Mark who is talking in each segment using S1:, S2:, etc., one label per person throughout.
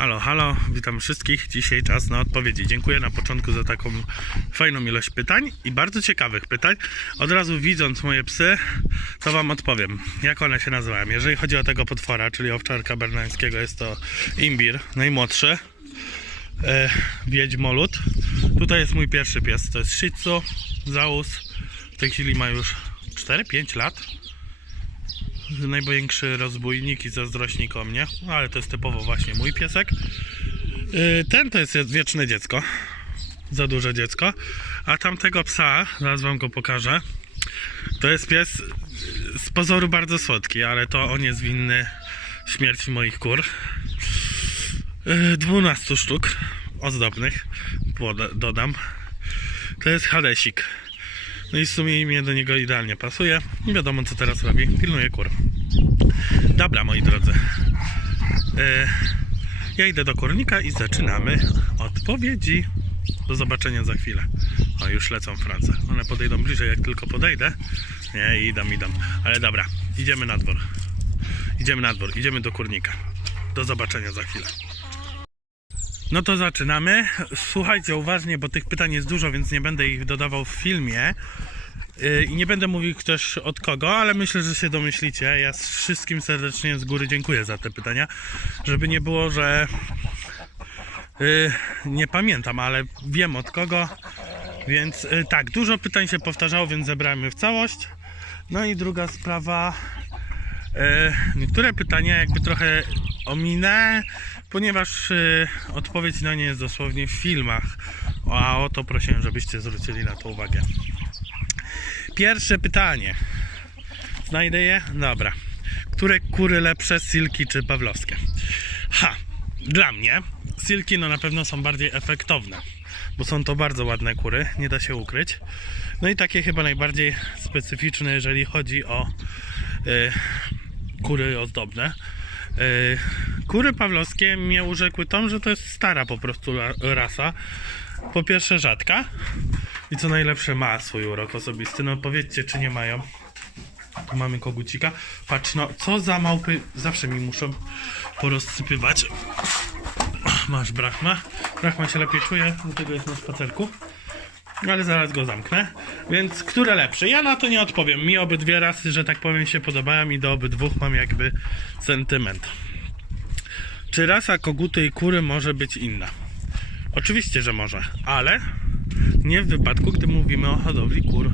S1: Halo, halo, witam wszystkich. Dzisiaj czas na odpowiedzi. Dziękuję na początku za taką fajną ilość pytań i bardzo ciekawych pytań. Od razu widząc moje psy, to Wam odpowiem, jak one się nazywają. Jeżeli chodzi o tego potwora, czyli owczarka bernańskiego, jest to imbir, najmłodszy. E, Wiedźmolud. Tutaj jest mój pierwszy pies, to jest Shih Tzu, Zaus. W tej chwili ma już 4-5 lat największy rozbójnik i zazdrośnik o mnie, no, ale to jest typowo właśnie mój piesek. Yy, Ten to jest wieczne dziecko, za duże dziecko, a tamtego psa, zaraz wam go pokażę, to jest pies z pozoru bardzo słodki, ale to on jest winny śmierci moich kur. Yy, 12 sztuk ozdobnych, dodam. To jest Hadesik. No i w sumie imię do niego idealnie pasuje. Nie wiadomo co teraz robi. Pilnuje kur. Dobra, moi drodzy. E, ja idę do kurnika i zaczynamy odpowiedzi. Do zobaczenia za chwilę. O, już lecą France. One podejdą bliżej, jak tylko podejdę. Nie, idą, idą. Ale dobra, idziemy na dwór. Idziemy na dwór, idziemy do kurnika. Do zobaczenia za chwilę. No to zaczynamy. Słuchajcie uważnie, bo tych pytań jest dużo, więc nie będę ich dodawał w filmie. Yy, I nie będę mówił też od kogo, ale myślę, że się domyślicie. Ja wszystkim serdecznie z góry dziękuję za te pytania. Żeby nie było, że yy, nie pamiętam, ale wiem od kogo. Więc yy, tak, dużo pytań się powtarzało, więc zebrałem je w całość. No i druga sprawa. Niektóre pytania jakby trochę ominę, ponieważ e, odpowiedź na nie jest dosłownie w filmach. A o to prosiłem, żebyście zwrócili na to uwagę. Pierwsze pytanie. Znajdę je? Dobra. Które kury lepsze, silki czy pawlowskie? Ha! Dla mnie silki no na pewno są bardziej efektowne, bo są to bardzo ładne kury, nie da się ukryć. No i takie chyba najbardziej specyficzne, jeżeli chodzi o e, kury ozdobne. E, kury pawlowskie mnie urzekły tą, że to jest stara po prostu ra- rasa. Po pierwsze rzadka i co najlepsze ma swój urok osobisty. No powiedzcie, czy nie mają. Tu mamy kogucika. Patrz, no co za małpy zawsze mi muszą porozsypywać. Masz brachma. Brachma się lepiej czuje, dlatego jest na spacerku. Ale zaraz go zamknę. Więc które lepsze? Ja na to nie odpowiem. Mi obydwie rasy, że tak powiem, się podobają i do obydwóch mam jakby sentyment. Czy rasa koguty i kury może być inna? Oczywiście, że może, ale nie w wypadku, gdy mówimy o hodowli kur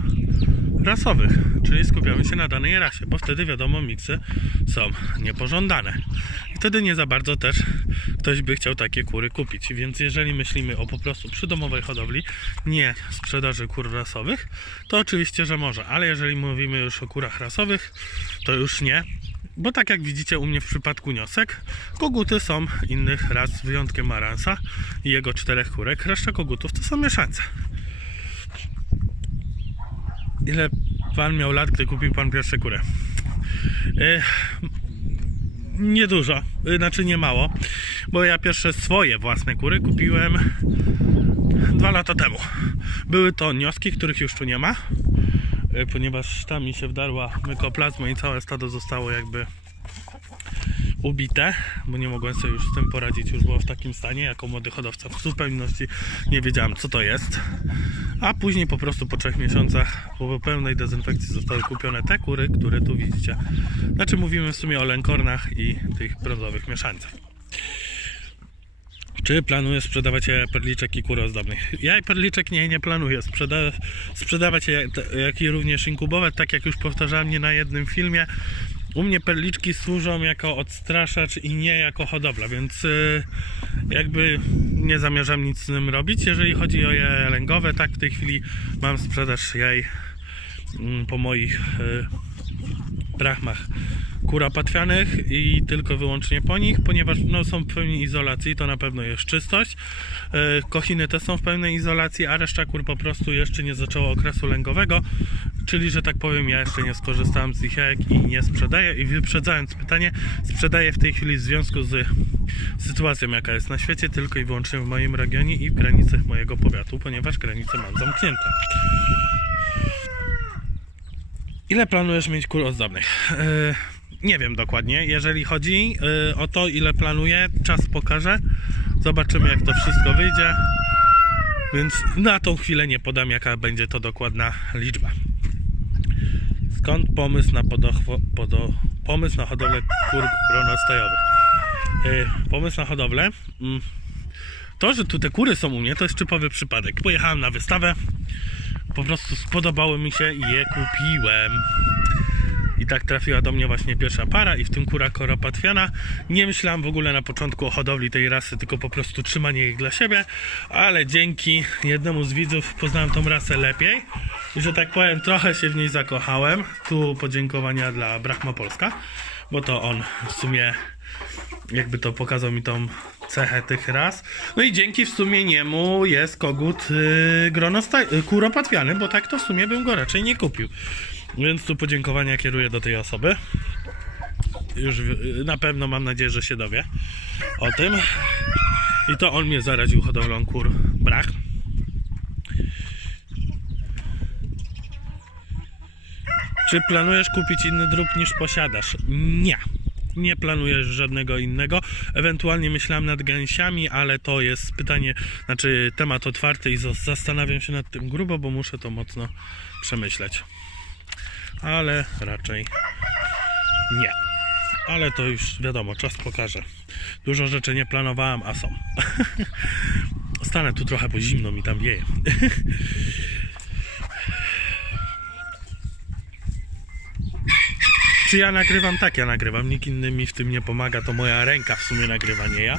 S1: rasowych, czyli skupiamy się na danej rasie, bo wtedy wiadomo, miksy są niepożądane. Wtedy nie za bardzo też ktoś by chciał takie kury kupić. Więc jeżeli myślimy o po prostu przydomowej hodowli, nie sprzedaży kur rasowych, to oczywiście, że może, ale jeżeli mówimy już o kurach rasowych, to już nie. Bo tak jak widzicie u mnie w przypadku niosek, koguty są innych ras, z wyjątkiem Maransa i jego czterech kurek. Reszta kogutów to są mieszańce. Ile pan miał lat, gdy kupił pan pierwsze kurę? E, Niedużo, y, znaczy nie mało, bo ja pierwsze swoje własne kury kupiłem dwa lata temu. Były to nioski, których już tu nie ma, y, ponieważ tam mi się wdarła mykoplazma i całe stado zostało jakby ubite, bo nie mogłem sobie już z tym poradzić, już było w takim stanie, jako młody hodowca w zupełności nie wiedziałem co to jest, a później po prostu po trzech miesiącach po pełnej dezynfekcji zostały kupione te kury, które tu widzicie. Znaczy mówimy w sumie o lękornach i tych brązowych mieszańcach. Czy planuję sprzedawać jaja perliczek i kury ozdobnych? Jaj perliczek nie, nie planuję sprzeda sprzedawać, jak, jak i również inkubować, tak jak już powtarzałem nie na jednym filmie. U mnie perliczki służą jako odstraszacz i nie jako hodowla, więc y, jakby nie zamierzam nic z tym robić. Jeżeli chodzi o jaja lęgowe, tak w tej chwili mam sprzedaż jaj mm, po moich y, brachmach kuropatwianych i tylko wyłącznie po nich, ponieważ no, są w pełni izolacji, to na pewno jest czystość. E, Kochiny też są w pełnej izolacji, a reszta kur po prostu jeszcze nie zaczęło okresu lęgowego, czyli że tak powiem ja jeszcze nie skorzystałem z ich jajek i nie sprzedaję i wyprzedzając pytanie, sprzedaję w tej chwili w związku z sytuacją jaka jest na świecie tylko i wyłącznie w moim regionie i w granicach mojego powiatu, ponieważ granice mam zamknięte. Ile planujesz mieć kul ozdobnych? Yy, nie wiem dokładnie. Jeżeli chodzi y, o to, ile planuję, czas pokaże. Zobaczymy, jak to wszystko wyjdzie. Więc na tą chwilę nie podam, jaka będzie to dokładna liczba. Skąd pomysł na, podochwo, podo, pomysł na hodowlę kur kronostajowych? Y, pomysł na hodowlę? Mm, to, że tu te kury są u mnie, to jest typowy przypadek. Pojechałem na wystawę, po prostu spodobały mi się i je kupiłem. I tak trafiła do mnie właśnie pierwsza para i w tym kura koropatwiana. Nie myślałem w ogóle na początku o hodowli tej rasy, tylko po prostu trzymanie ich dla siebie, ale dzięki jednemu z widzów poznałem tą rasę lepiej i że tak powiem trochę się w niej zakochałem. Tu podziękowania dla Brahma Polska, bo to on w sumie jakby to pokazał mi tą cechę tych ras. No i dzięki w sumie niemu jest kogut yy, gronosta- yy, kuropatwiany, bo tak to w sumie bym go raczej nie kupił. Więc tu podziękowania kieruję do tej osoby. Już na pewno mam nadzieję, że się dowie o tym. I to on mnie zaraził hodowlą kur brach. Czy planujesz kupić inny drób niż posiadasz? Nie. Nie planuję żadnego innego. Ewentualnie myślałem nad gęsiami, ale to jest pytanie, znaczy temat otwarty i zas- zastanawiam się nad tym grubo, bo muszę to mocno przemyśleć. Ale raczej nie. Ale to już wiadomo, czas pokaże. Dużo rzeczy nie planowałem, a są. Stanę tu trochę, bo zimno mi tam wieje. Czy ja nagrywam? Tak, ja nagrywam. Nikt inny mi w tym nie pomaga. To moja ręka w sumie nagrywa, nie ja.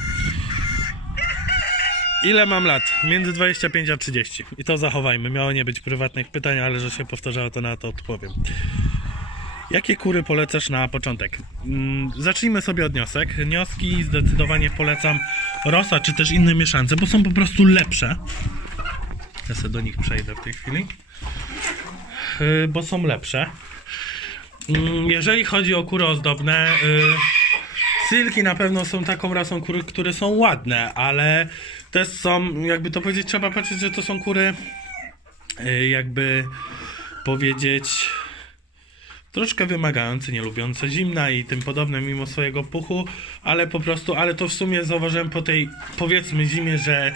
S1: Ile mam lat? Między 25 a 30. I to zachowajmy. Miało nie być prywatnych pytań, ale że się powtarzało, to na to odpowiem. Jakie kury polecasz na początek? Mm, zacznijmy sobie od niosek. Nioski zdecydowanie polecam Rosa, czy też inne mieszance, bo są po prostu lepsze. Ja sobie do nich przejdę w tej chwili. Yy, bo są lepsze. Mm, Jeżeli chodzi o kury ozdobne, y, silki na pewno są taką rasą kur, które są ładne, ale też są, jakby to powiedzieć, trzeba patrzeć, że to są kury, y, jakby powiedzieć, troszkę wymagające, nie lubiące zimna i tym podobne mimo swojego puchu, ale po prostu, ale to w sumie zauważyłem po tej, powiedzmy, zimie, że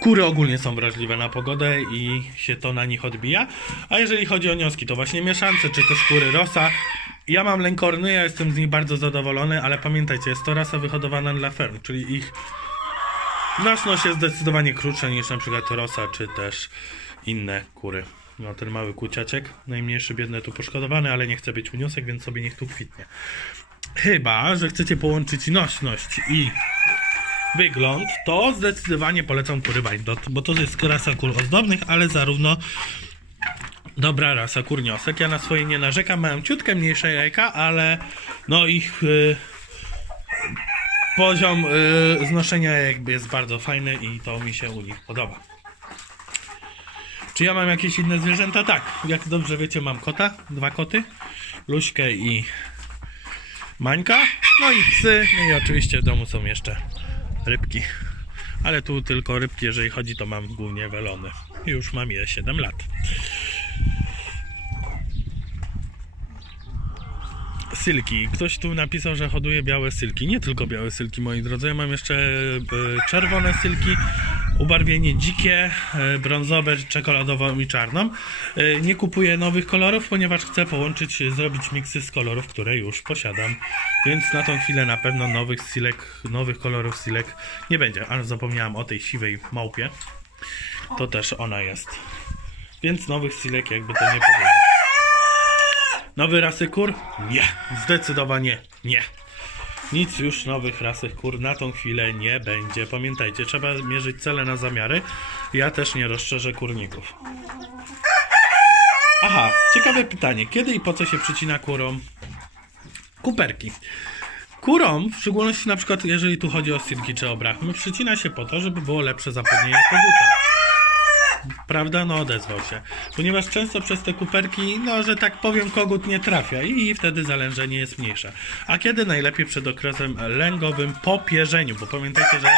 S1: kury ogólnie są wrażliwe na pogodę i się to na nich odbija. A jeżeli chodzi o nioski, to właśnie mieszance, czy też kury rosa. Ja mam lękorny, ja jestem z nich bardzo zadowolony, ale pamiętajcie, jest to rasa wyhodowana dla ferm, czyli ich Nosność jest zdecydowanie krótsza niż na przykład rosa, czy też inne kury. No ten mały kuciaczek, najmniejszy biedny tu poszkodowany, ale nie chce być uniosek, więc sobie niech tu kwitnie. Chyba, że chcecie połączyć nośność i wygląd, to zdecydowanie polecam kury Windot, bo to jest rasa kur ozdobnych, ale zarówno dobra rasa kurniosek. Ja na swoje nie narzekam, mają ciutkę mniejsze jajka, ale no ich y, poziom y, znoszenia jakby jest bardzo fajny i to mi się u nich podoba. Czy ja mam jakieś inne zwierzęta? Tak, jak dobrze wiecie, mam kota, dwa koty, Luśkę i Mańka, no i psy, no i oczywiście w domu są jeszcze rybki. Ale tu tylko rybki, jeżeli chodzi, to mam głównie welony. Już mam je 7 lat. Sylki. Ktoś tu napisał, że hoduje białe sylki. Nie tylko białe sylki, moi drodzy. Ja mam jeszcze e, czerwone sylki, ubarwienie dzikie, e, brązowe, czekoladową i czarną. E, Nie kupuję nowych kolorów, ponieważ chcę połączyć, zrobić miksy z kolorów, które już posiadam. Więc na tą chwilę na pewno nowych silek, nowych kolorów silek nie będzie. Ale zapomniałam o tej siwej małpie. To też ona jest. Więc nowych silek jakby to nie powiedzieć. Nowy rasy kur? Nie. Zdecydowanie nie. Nic już nowych rasych kur na tą chwilę nie będzie. Pamiętajcie, trzeba mierzyć cele na zamiary. Ja też nie rozszerzę kurników. Aha, ciekawe pytanie. Kiedy i po co się przycina kurom kuperki? Kurom, w szczególności na przykład jeżeli tu chodzi o silki czy o brachmy, przycina się po to, żeby było lepsze zapłodnienie koguta. Prawda? No odezwał się. Ponieważ często przez te kuperki, no że tak powiem, kogut nie trafia i wtedy zalężenie jest mniejsze. A kiedy najlepiej przed okresem lęgowym po pierzeniu, bo pamiętajcie, że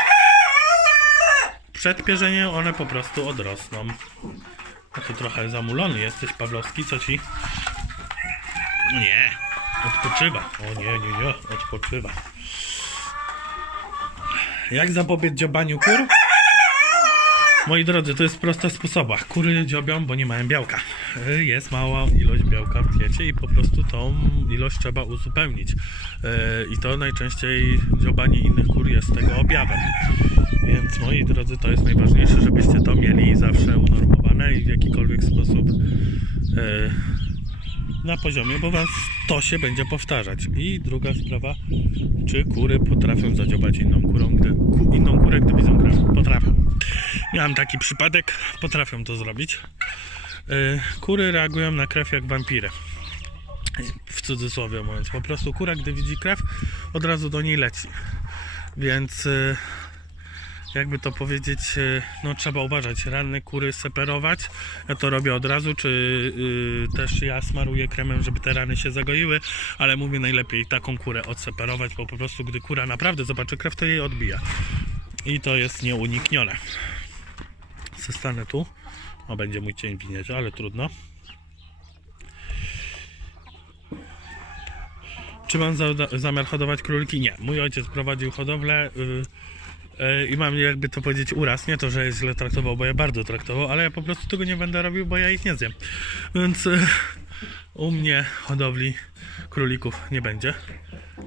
S1: przed pierzeniem one po prostu odrosną. No to trochę zamulony jesteś, Pawlowski, co ci? Nie. Odpoczywa. O nie, nie, nie, odpoczywa. Jak zapobiec dziobaniu kur? Moi drodzy, to jest prosta sposoba. Kury dziobią, bo nie mają białka. Y, Jest mała ilość białka w diecie i po prostu tą ilość trzeba uzupełnić. Y, I to najczęściej dziobanie innych kur jest tego objawem. Więc moi drodzy, to jest najważniejsze, żebyście to mieli zawsze unormowane i w jakikolwiek sposób y, na poziomie, bo was to się będzie powtarzać. I druga sprawa, czy kury potrafią zadziobać inną kurą, gdy, inną kurę, gdy widzą krew? Potrafią. Miałem taki przypadek, potrafią to zrobić. Yy, kury reagują na krew jak wampiry. W cudzysłowie mówiąc, po prostu kura, gdy widzi krew, od razu do niej leci. Więc yy, jakby to powiedzieć, yy, no trzeba uważać, ranne kury separować. Ja to robię od razu, czy yy, też ja smaruję kremem, żeby te rany się zagoiły, ale mówię najlepiej taką kurę odseparować, bo po prostu gdy kura naprawdę zobaczy krew, to jej odbija. I to jest nieuniknione. Zostanę tu. O, będzie mój cień winieć, ale trudno. Czy mam za, zamiar hodować króliki? Nie. Mój ojciec prowadził hodowlę yy, yy, i mam jakby to powiedzieć uraz. Nie to, że jest źle traktował, bo ja bardzo traktował, ale ja po prostu tego nie będę robił, bo ja ich nie zjem. Więc yy, u mnie hodowli królików nie będzie.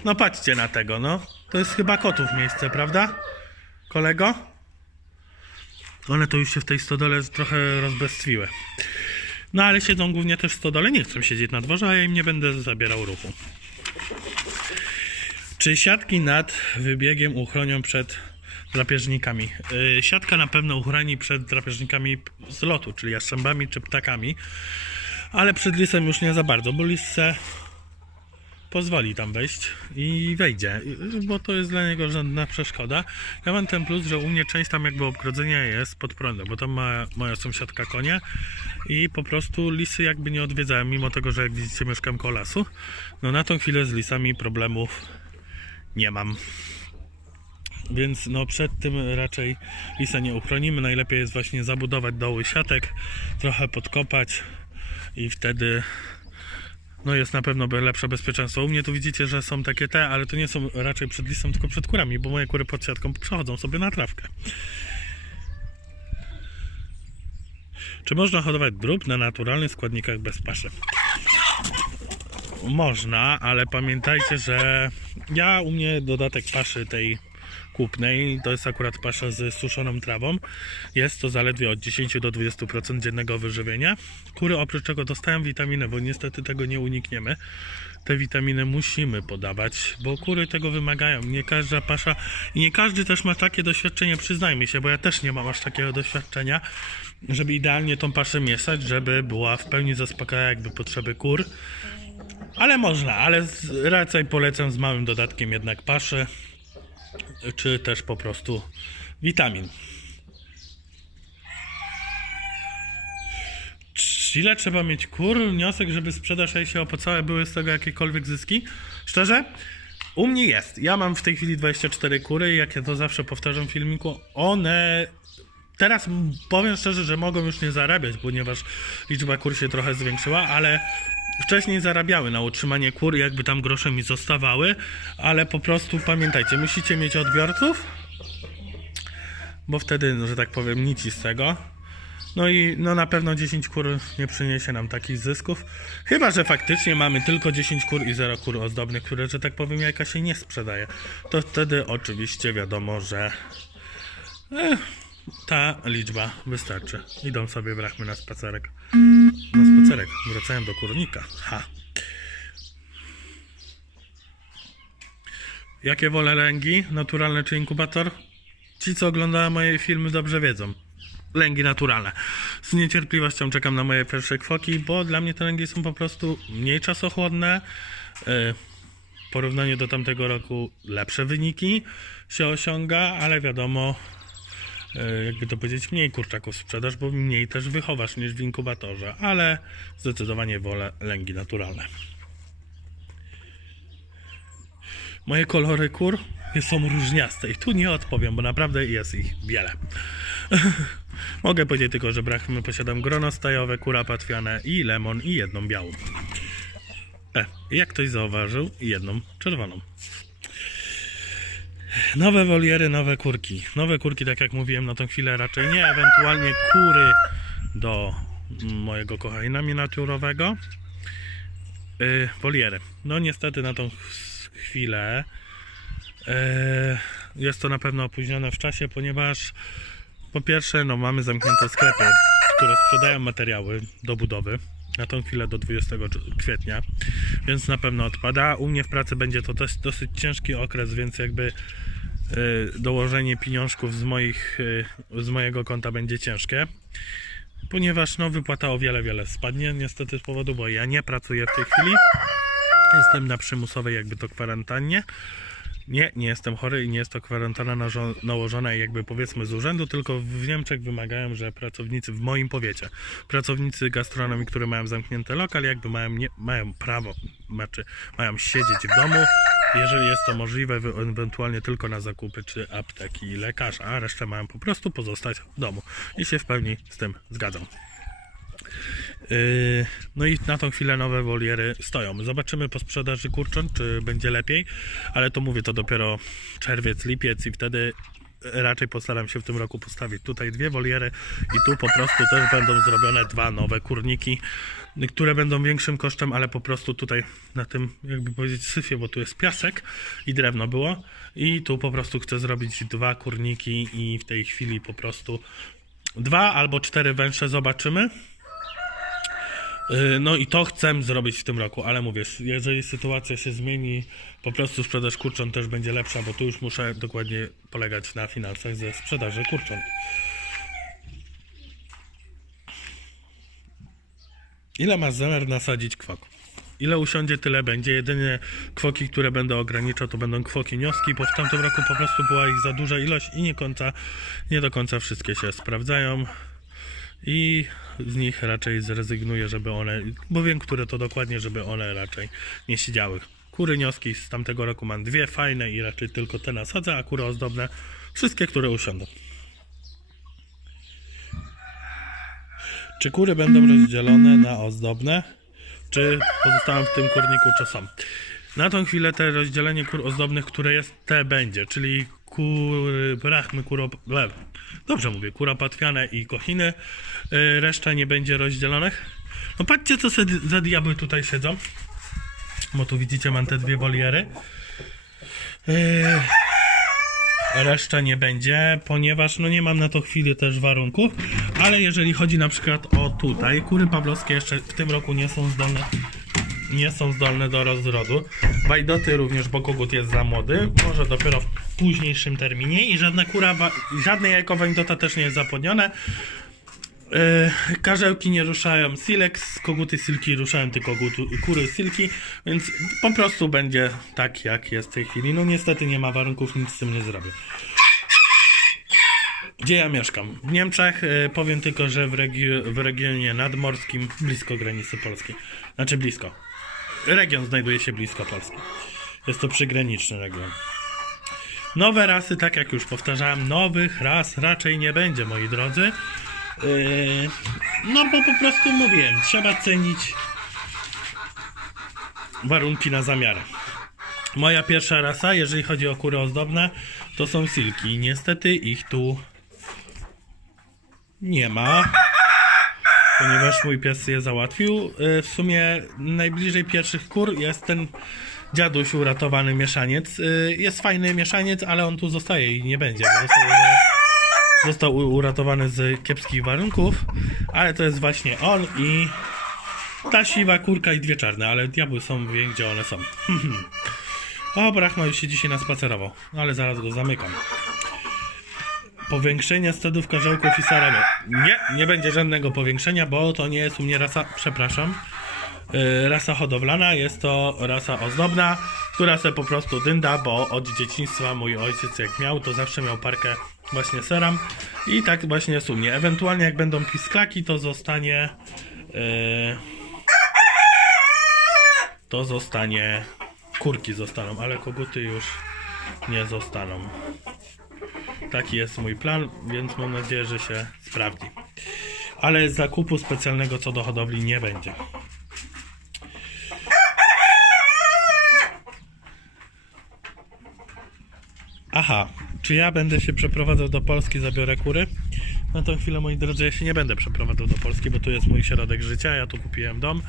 S1: No patrzcie na tego, no. To jest chyba kotów miejsce, prawda? Kolego? One to już się w tej stodole trochę rozbestwiły. No ale siedzą głównie też w stodole, nie chcą siedzieć na dworze, a ja im nie będę zabierał ruchu. Czy siatki nad wybiegiem uchronią przed drapieżnikami? Yy, siatka na pewno uchroni przed drapieżnikami z lotu, czyli jaszczębami czy ptakami, ale przed lisem już nie za bardzo, bo lis se pozwoli tam wejść i wejdzie, bo to jest dla niego żadna przeszkoda. Ja mam ten plus, że u mnie część tam jakby obgrodzenia jest pod prądem, bo tam ma moja sąsiadka konie i po prostu lisy jakby nie odwiedzają, mimo tego, że jak widzicie mieszkam koło lasu. No na tą chwilę z lisami problemów nie mam. Więc no przed tym raczej lisa nie uchronimy. Najlepiej jest właśnie zabudować doły siatek, trochę podkopać i wtedy no jest na pewno lepsze bezpieczeństwo. U mnie tu widzicie, że są takie te, ale to nie są raczej przed lisem, tylko przed kurami, bo moje kury pod siatką przechodzą sobie na trawkę. Czy można hodować drób na naturalnych składnikach bez paszy? Można, ale pamiętajcie, że ja u mnie dodatek paszy tej kupnej, to jest akurat pasza z suszoną trawą. Jest to zaledwie od 10 do 20% dziennego wyżywienia. Kury oprócz czego dostają witaminy, bo niestety tego nie unikniemy. Te witaminy musimy podawać, bo kury tego wymagają. Nie każda pasza i nie każdy też ma takie doświadczenie, przyznajmy się, bo ja też nie mam aż takiego doświadczenia, żeby idealnie tą paszę mieszać, żeby była w pełni zaspokajała jakby potrzeby kur. Ale można, ale raczej polecam z małym dodatkiem jednak paszy, czy też po prostu witamin. Ile trzeba mieć kur, wniosek, żeby sprzedaż jej się opłacała, były z tego jakiekolwiek zyski? Szczerze? U mnie jest. Ja mam w tej chwili 24 kury i jak ja to zawsze powtarzam w filmiku, one teraz powiem szczerze, że mogą już nie zarabiać, ponieważ liczba kur się trochę zwiększyła, ale wcześniej zarabiały na utrzymanie kur, jakby tam grosze mi zostawały, ale po prostu pamiętajcie, musicie mieć odbiorców, bo wtedy, no, że tak powiem, nic z tego. No i no na pewno 10 kur nie przyniesie nam takich zysków. Chyba, że faktycznie mamy tylko 10 kur i 0 kur ozdobnych, które, że tak powiem, jajka się nie sprzedaje. To wtedy oczywiście wiadomo, że eh, ta liczba wystarczy. Idą sobie brachmy na spacerek. Na spacerek. Wracają do kurnika. Ha. Jakie wolę lęgi? Naturalne czy inkubator? Ci, co oglądają moje filmy, dobrze wiedzą. Lęgi naturalne. Z niecierpliwością czekam na moje pierwsze kwoki, bo dla mnie te lęgi są po prostu mniej czasochłodne. Yy, W porównaniu do tamtego roku lepsze wyniki się osiąga, ale wiadomo, jakby to powiedzieć, mniej kurczaków sprzedasz, bo mniej też wychowasz niż w inkubatorze, ale zdecydowanie wolę lęgi naturalne. Moje kolory kur są różniaste i tu nie odpowiem, bo naprawdę jest ich wiele. Mogę powiedzieć tylko, że brachmy posiadam grono stajowe, kura patwiane i lemon i jedną białą. E, jak ktoś zauważył, jedną czerwoną. Nowe woliery, nowe kurki. Nowe kurki, tak jak mówiłem, na tą chwilę raczej nie, ewentualnie kury do mojego kochania miniaturowego. Yy, woliery. No niestety na tą ch- chwilę yy, jest to na pewno opóźnione w czasie, ponieważ po pierwsze, no mamy zamknięte sklepy, które sprzedają materiały do budowy na tą chwilę do 20 kwietnia, więc na pewno odpada. U mnie w pracy będzie to dosyć, dosyć ciężki okres, więc jakby y, dołożenie pieniążków z, moich, y, z mojego konta będzie ciężkie. Ponieważ no, wypłata o wiele, wiele spadnie niestety z powodu, bo ja nie pracuję w tej chwili. Jestem na przymusowej jakby to kwarantannie. Nie, nie jestem chory i nie jest to kwarantanna nażo- nałożona jakby powiedzmy z urzędu, tylko w Niemczech wymagają, że pracownicy w moim powiecie, pracownicy gastronomii, które mają zamknięty lokal, jakby mają, nie, mają prawo, znaczy mają siedzieć w domu, jeżeli jest to możliwe, ewentualnie tylko na zakupy czy apteki i lekarz, a resztę mają po prostu pozostać w domu i się w pełni z tym zgadzam. Yy, No i na tą chwilę nowe woliery stoją. Zobaczymy po sprzedaży kurcząt, czy będzie lepiej, ale to mówię, to dopiero czerwiec, lipiec i wtedy raczej postaram się w tym roku postawić tutaj dwie woliery i tu po prostu też będą zrobione dwa nowe kurniki, które będą większym kosztem, ale po prostu tutaj na tym, jakby powiedzieć, syfie, bo tu jest piasek i drewno było i tu po prostu chcę zrobić dwa kurniki i w tej chwili po prostu dwa albo cztery węże zobaczymy. Yy, No i to chcę zrobić w tym roku, ale mówię, jeżeli sytuacja się zmieni, po prostu sprzedaż kurcząt też będzie lepsza, bo tu już muszę dokładnie polegać na finansach ze sprzedaży kurcząt. Ile masz zamiar nasadzić kwok? Ile usiądzie, tyle będzie. Jedynie kwoki, które będę ograniczał, to będą kwoki nioski, bo w tamtym roku po prostu była ich za duża ilość i nie, końca, nie do końca wszystkie się sprawdzają i z nich raczej zrezygnuję, żeby one, bo wiem, które to dokładnie, żeby one raczej nie siedziały. Kury nioski z tamtego roku mam dwie fajne i raczej tylko te nasadzę, a kury ozdobne wszystkie, które usiądą. Czy kury będą rozdzielone na ozdobne, czy pozostają w tym kurniku, czy są? Na tą chwilę te rozdzielenie kur ozdobnych, które jest, te będzie, czyli kury, brachmy, kurop... le- Dobrze mówię, kuropatwiane i kochiny. Yy, Reszta nie będzie rozdzielonych. No patrzcie, co za diabły tutaj siedzą. Bo tu widzicie, mam te dwie woliery. Yy, Reszta nie będzie, ponieważ no nie mam na to chwili też warunków, ale jeżeli chodzi na przykład o tutaj, kury pawlowskie jeszcze w tym roku nie są zdolne nie są zdolne do rozrodu. Wajdoty również, bo kogut jest za młody, może dopiero w późniejszym terminie i żadna kura, żadne jajko wajdota też nie jest zapłodnione. Yy, karzełki nie ruszają silex, koguty silki ruszają tylko gutu, kury silki, więc po prostu będzie tak jak jest w tej chwili. No niestety nie ma warunków, nic z tym nie zrobię. Gdzie ja mieszkam? W Niemczech. Yy, powiem tylko, że w, regi- w regionie nadmorskim, blisko granicy polskiej. Znaczy blisko. Region znajduje się blisko Polski. Jest to przygraniczny region. Nowe rasy, tak jak już powtarzałem, nowych ras raczej nie będzie, moi drodzy. Yy, no bo po prostu mówiłem, trzeba cenić warunki na zamiarę. Moja pierwsza rasa, jeżeli chodzi o kury ozdobne, to są silki. Niestety ich tu nie ma, ponieważ mój pies je załatwił. Yy, W sumie najbliżej pierwszych kur jest ten dziaduś uratowany mieszaniec. Yy, Jest fajny mieszaniec, ale on tu zostaje i nie będzie. został uratowany z kiepskich warunków, ale to jest właśnie on i ta siwa kurka i dwie czarne, ale diabły są, wiem gdzie one są. o, Brachma już się dzisiaj naspacerował, ale zaraz go zamykam. Powiększenia stadów karzełków i saremy. Nie, nie będzie żadnego powiększenia, bo to nie jest u mnie rasa, przepraszam, yy, rasa hodowlana, jest to rasa ozdobna, która se po prostu dynda, bo od dzieciństwa mój ojciec jak miał, to zawsze miał parkę właśnie seram i tak właśnie jest u mnie. Ewentualnie jak będą pisklaki, to zostanie yy, to zostanie kurki zostaną, ale koguty już nie zostaną taki jest mój plan, więc mam nadzieję, że się sprawdzi. Ale zakupu specjalnego co do hodowli nie będzie. Aha, czy ja będę się przeprowadzał do Polski, zabiorę kury? Na tą chwilę, moi drodzy, ja się nie będę przeprowadzał do Polski, bo tu jest mój środek życia, ja tu kupiłem dom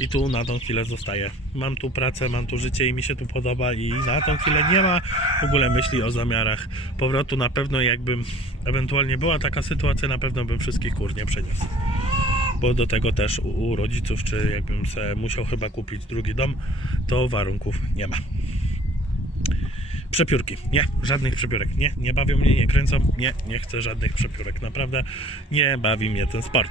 S1: i tu na tą chwilę zostaję. Mam tu pracę, mam tu życie i mi się tu podoba i na tą chwilę nie ma w ogóle myśli o zamiarach powrotu. Na pewno jakbym ewentualnie była taka sytuacja, na pewno bym wszystkich kur nie przeniósł. Bo do tego też u, u rodziców, czy jakbym musiał chyba kupić drugi dom, to warunków nie ma. Przepiórki. Nie, żadnych przepiórek. Nie, nie bawią mnie, nie kręcą. Nie, nie chcę żadnych przepiórek. Naprawdę nie bawi mnie ten sport.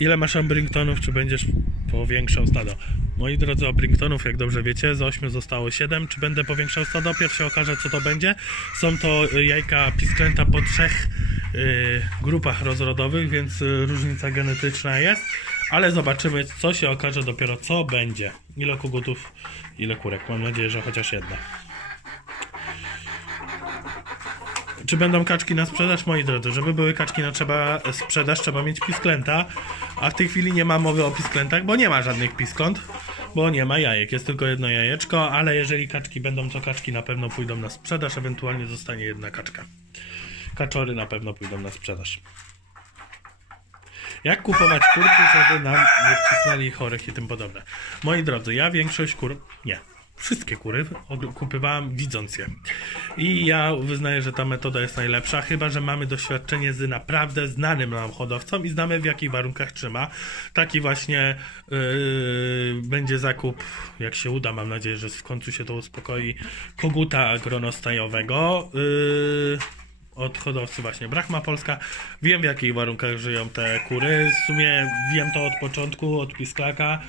S1: Ile masz Bringtonów? Czy będziesz powiększał stado? Moi drodzy, Bringtonów, jak dobrze wiecie, z 8 zostało 7. Czy będę powiększał stado? Pierwszy się okaże, co to będzie. Są to y, jajka pisklęta po trzech y, grupach rozrodowych, więc y, różnica genetyczna jest. Ale zobaczymy, co się okaże dopiero, co będzie. Ile kogutów, ile kurek. Mam nadzieję, że chociaż jedna. Czy będą kaczki na sprzedaż? Moi drodzy, żeby były kaczki na trzeba sprzedaż, trzeba mieć pisklęta, a w tej chwili nie ma mowy o pisklętach, bo nie ma żadnych piskląt, bo nie ma jajek, jest tylko jedno jajeczko, ale jeżeli kaczki będą, to kaczki na pewno pójdą na sprzedaż, ewentualnie zostanie jedna kaczka. Kaczory na pewno pójdą na sprzedaż. Jak kupować kurki, żeby nam nie wcisnęli chorych i tym podobne? Moi drodzy, ja większość kur... Nie. Wszystkie kury kupywałem widząc je. I ja wyznaję, że ta metoda jest najlepsza, chyba że mamy doświadczenie z naprawdę znanym nam hodowcą i znamy w jakich warunkach trzyma. Taki właśnie yy, będzie zakup, jak się uda, mam nadzieję, że w końcu się to uspokoi, koguta agronostajowego. Yy, od hodowcy właśnie Brachma Polska. Wiem w jakich warunkach żyją te kury. W sumie wiem to od początku, od Pisklaka.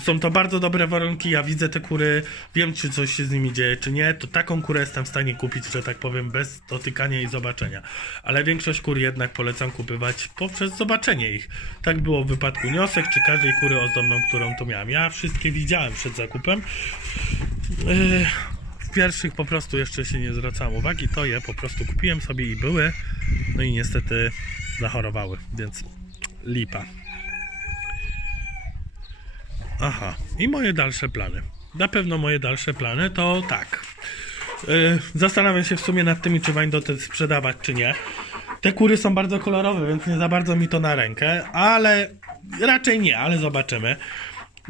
S1: Są to bardzo dobre warunki, ja widzę te kury, wiem czy coś się z nimi dzieje, czy nie, to taką kurę jestem w stanie kupić, że tak powiem, bez dotykania i zobaczenia. Ale większość kur jednak polecam kupywać poprzez zobaczenie ich. Tak było w wypadku niosek, czy każdej kury ozdobną, którą tu miałem. Ja wszystkie widziałem przed zakupem. Yy, w pierwszych po prostu jeszcze się nie zwracałem uwagi, to je po prostu kupiłem sobie i były, no i niestety zachorowały, więc lipa. Aha, i moje dalsze plany. Na pewno moje dalsze plany to tak. Yy, zastanawiam się w sumie nad tymi, czy Wajndoty sprzedawać, czy nie. Te kury są bardzo kolorowe, więc nie za bardzo mi to na rękę, ale raczej nie, ale zobaczymy.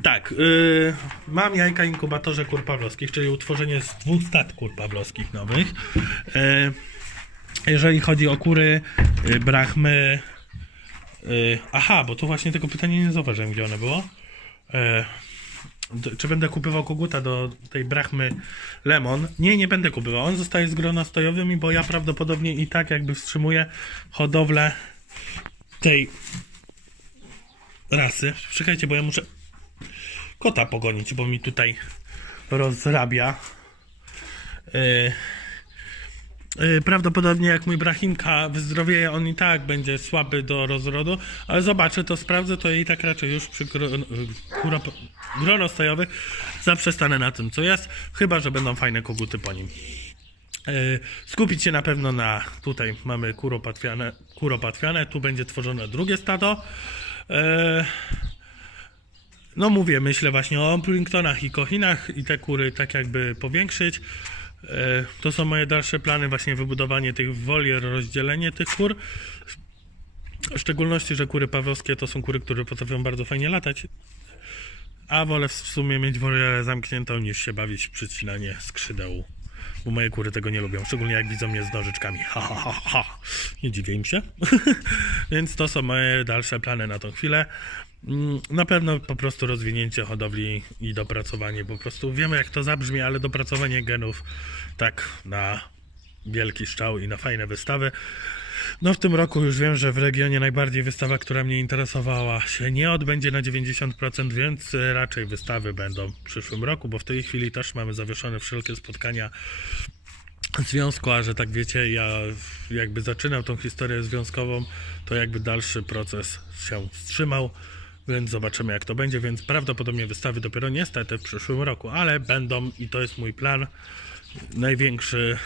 S1: Tak, yy, mam jajka inkubatorze kur pawlowskich, czyli utworzenie z dwóch stad kur pawlowskich nowych. Yy, jeżeli chodzi o kury, yy, brachmy. Yy, aha, bo tu właśnie tego pytania nie zauważyłem, gdzie one było. E, czy będę kupował koguta do tej brachmy Lemon? Nie, nie będę kupował. On zostaje z grona stojowymi, bo ja prawdopodobnie i tak jakby wstrzymuję hodowlę tej rasy. Czekajcie, bo ja muszę kota pogonić, bo mi tutaj rozrabia. E, Prawdopodobnie jak mój brachimka wyzdrowieje, on i tak będzie słaby do rozrodu, ale zobaczę, to sprawdzę, to i tak raczej już przy gro, kura, gronostojowych zaprzestanę na tym, co jest, chyba, że będą fajne koguty po nim. E, Skupić się na pewno na, tutaj mamy kuropatwiane, kuropatwiane tu będzie tworzone drugie stado. E, no mówię, myślę właśnie o planktonach i kochinach i te kury tak jakby powiększyć. E, To są moje dalsze plany, właśnie wybudowanie tych wolier, rozdzielenie tych kur. W szczególności, że kury pawłowskie to są kury, które potrafią bardzo fajnie latać. A wolę w sumie mieć wolierę zamkniętą niż się bawić w przycinanie skrzydeł. Bo moje kury tego nie lubią, szczególnie jak widzą mnie z nożyczkami. Ha, ha, ha, ha. Nie dziwię im się. Więc to są moje dalsze plany na tą chwilę. Mm, Na pewno po prostu rozwinięcie hodowli i dopracowanie. Po prostu wiemy jak to zabrzmi, ale dopracowanie genów tak na wielki szczał i na fajne wystawy. No w tym roku już wiem, że w regionie najbardziej wystawa, która mnie interesowała się nie odbędzie na 90%, więc y, raczej wystawy będą w przyszłym roku, bo w tej chwili też mamy zawieszone wszelkie spotkania związku, a że tak wiecie, ja jakby zaczynał tą historię związkową, to jakby dalszy proces się wstrzymał, więc zobaczymy jak to będzie, więc prawdopodobnie wystawy dopiero niestety w przyszłym roku, ale będą i to jest mój plan największy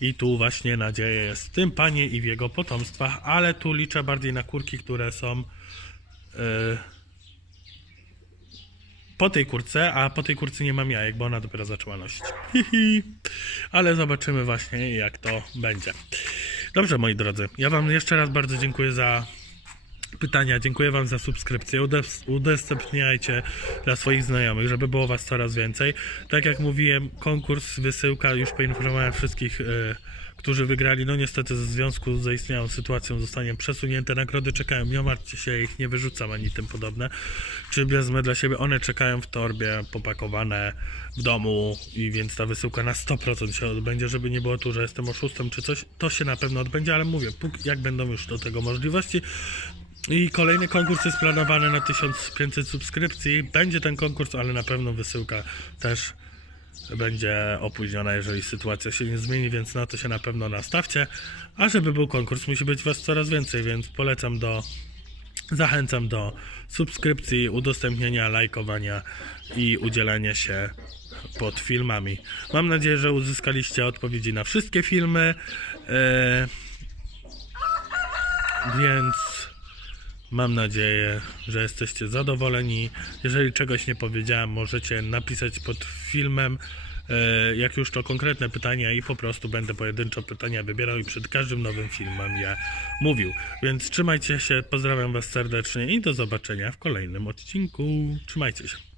S1: i tu właśnie nadzieja jest w tym panie i w jego potomstwach, ale tu liczę bardziej na kurki, które są yy, po tej kurce, a po tej kurce nie mam jajek, bo ona dopiero zaczęła nosić. Hihi. Ale zobaczymy właśnie, jak to będzie. Dobrze, moi drodzy, ja Wam jeszcze raz bardzo dziękuję za pytania. Dziękuję Wam za subskrypcję. Udostępniajcie dla swoich znajomych, żeby było Was coraz więcej. Tak jak mówiłem, konkurs, wysyłka, już poinformowałem wszystkich, e, którzy wygrali. No niestety ze związku z zaistniałą sytuacją zostanie przesunięte. Nagrody czekają. Nie martwcie się, ich nie wyrzucam ani tym podobne. Czy wezmę dla siebie? One czekają w torbie, popakowane w domu i więc ta wysyłka na 100% się odbędzie, żeby nie było tu, że jestem oszustem czy coś. To się na pewno odbędzie, ale mówię, jak będą już do tego możliwości, i kolejny konkurs jest planowany na 1500 subskrypcji. Będzie ten konkurs, ale na pewno wysyłka też będzie opóźniona, jeżeli sytuacja się nie zmieni, więc na to się na pewno nastawcie. A żeby był konkurs, musi być Was coraz więcej, więc polecam do. Zachęcam do subskrypcji, udostępnienia, lajkowania i udzielania się pod filmami. Mam nadzieję, że uzyskaliście odpowiedzi na wszystkie filmy. E, więc Mam nadzieję, że jesteście zadowoleni. Jeżeli czegoś nie powiedziałem, możecie napisać pod filmem, e, jak już to konkretne pytania i po prostu będę pojedynczo pytania wybierał i przed każdym nowym filmem je mówił. Więc trzymajcie się, pozdrawiam Was serdecznie i do zobaczenia w kolejnym odcinku. Trzymajcie się.